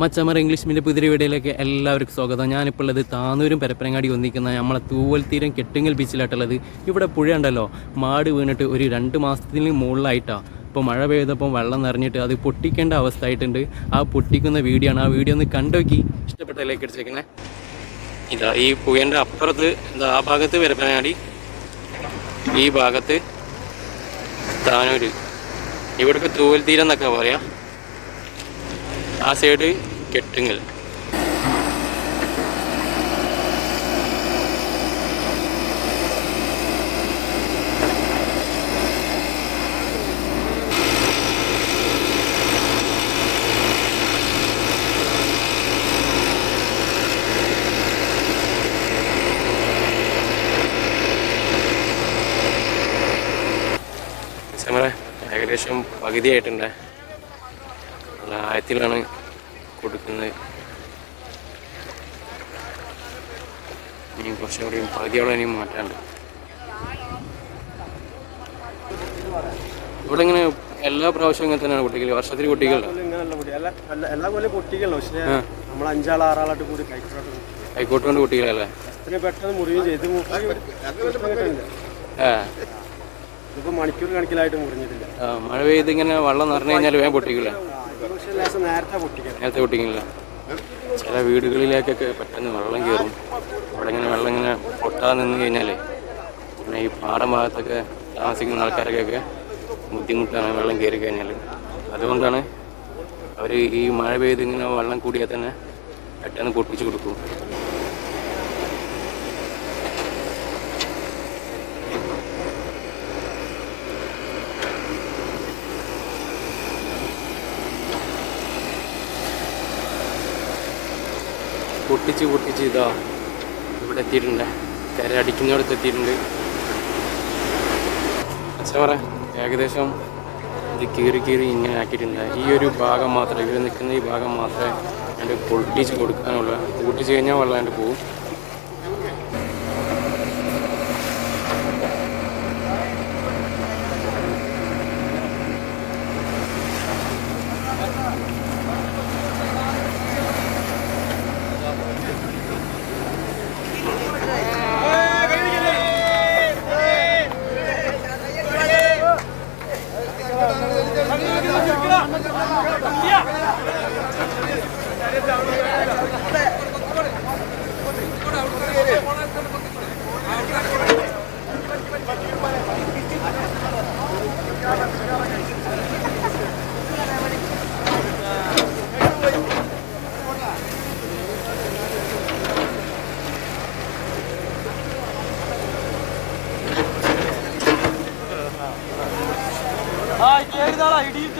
മച്ചമർ English medium പുതിയ വീഡിയോയിലേക്ക് എല്ലാവർക്കും സ്വാഗതം. ഞാനിപ്പോൾ ഉള്ളത് താനൂരും പരപ്പനങ്ങാടി ഒന്നിക്കുന്ന നമ്മളെ തൂവൽ തീരം കെട്ടുങ്ങൽ ബീച്ചിലായിട്ടുള്ളത്. ഇവിടെ പുഴ ഉണ്ടല്ലോ, മാട് വീണിട്ട് ഒരു 2 മാസത്തിന് മുകളിലായിട്ടാണ്. ഇപ്പോൾ മഴ പെയ്തപ്പോൾ വെള്ളം നിറഞ്ഞിട്ട് അത് പൊട്ടിക്കേണ്ട അവസ്ഥ ആയിട്ടുണ്ട്. ആ പൊട്ടിക്കുന്ന വീഡിയോ ആണ്. ആ വീഡിയോ ഒന്ന് കണ്ടോക്കി ഇഷ്ടപ്പെട്ട ലൈക്ക് അടിച്ചേക്കണേ. ഇതാ ഈ പുഴൻ്റെ അപ്പുറത്ത് ഇതാ ആ ഭാഗത്ത് പരപ്പനങ്ങാടി, ഈ ഭാഗത്ത് താനൂര്, ഇവിടേക്ക് തൂവൽ തീരം എന്നൊക്കെ പറയാം. ആ സൈഡ് കെട്ടുങ്ങൽ. ഏകദേശം പകുതിയായിട്ടുണ്ട്. നല്ല ആഴത്തിലാണ് കൊടുക്കുന്നത്. ഇനി കുറച്ചും കൂടി പകുതിയോളം ഇനിയും മാറ്റാണ്ട്. ഇവിടെ ഇങ്ങനെ എല്ലാ പ്രാവശ്യവും ഇങ്ങനെ തന്നെയാണ് കുട്ടികൾ, വർഷത്തിൽ കുട്ടികളുടെ എല്ലാ കൊല്ലം കുട്ടികളോ, പക്ഷേ നമ്മൾ 5 ആൾ 6 ആളായിട്ട് കൂടി കൈക്കോട്ടുകൊണ്ട് കുട്ടികളല്ലേ പെട്ടെന്ന് മുറിയും ചെയ്ത് ഇതിപ്പോ മണിക്കൂർ കണക്കിലായിട്ട് മുറിഞ്ഞിട്ടില്ല. മഴ പെയ്ത് ഇങ്ങനെ വെള്ളം നിറഞ്ഞു കഴിഞ്ഞാൽ വേഗം പൊട്ടിക്കില്ല, നേരത്തെ പൊട്ടിക്കില്ല. ചില വീടുകളിലേക്കൊക്കെ പെട്ടെന്ന് വെള്ളം കയറും. അവിടെ ഇങ്ങനെ വെള്ളം ഇങ്ങനെ പൊട്ടാതെ നിന്ന് കഴിഞ്ഞാലേ പിന്നെ ഈ പാടം ഭാഗത്തൊക്കെ താമസിക്കുന്ന ആൾക്കാർക്കൊക്കെ ബുദ്ധിമുട്ടാണ് വെള്ളം കയറി കഴിഞ്ഞാൽ. അതുകൊണ്ടാണ് അവർ ഈ മഴ പെയ്ത് ഇങ്ങനെ വെള്ളം കൂടിയാൽ തന്നെ പെട്ടെന്ന് പൊട്ടിച്ചു കൊടുക്കും. പൊട്ടിച്ച് ഇതാ ഇവിടെ എത്തിയിട്ടുണ്ട്, കര അടിക്കുന്നിടത്ത് എത്തിയിട്ടുണ്ട്. അച്ഛൻ പറയാം ഏകദേശം ഇത് കീറി ഇങ്ങനെ ആക്കിയിട്ടുണ്ട്. ഈ ഒരു ഭാഗം മാത്രമേ, ഇവർ നിൽക്കുന്ന ഈ ഭാഗം മാത്രമേ അതിൻ്റെ പൊട്ടിച്ച് കൊടുക്കാനുള്ള. പൊട്ടിച്ച് കഴിഞ്ഞാൽ വെള്ളം അതിൻ്റെ പോവും. Ay, gel daha, idiot.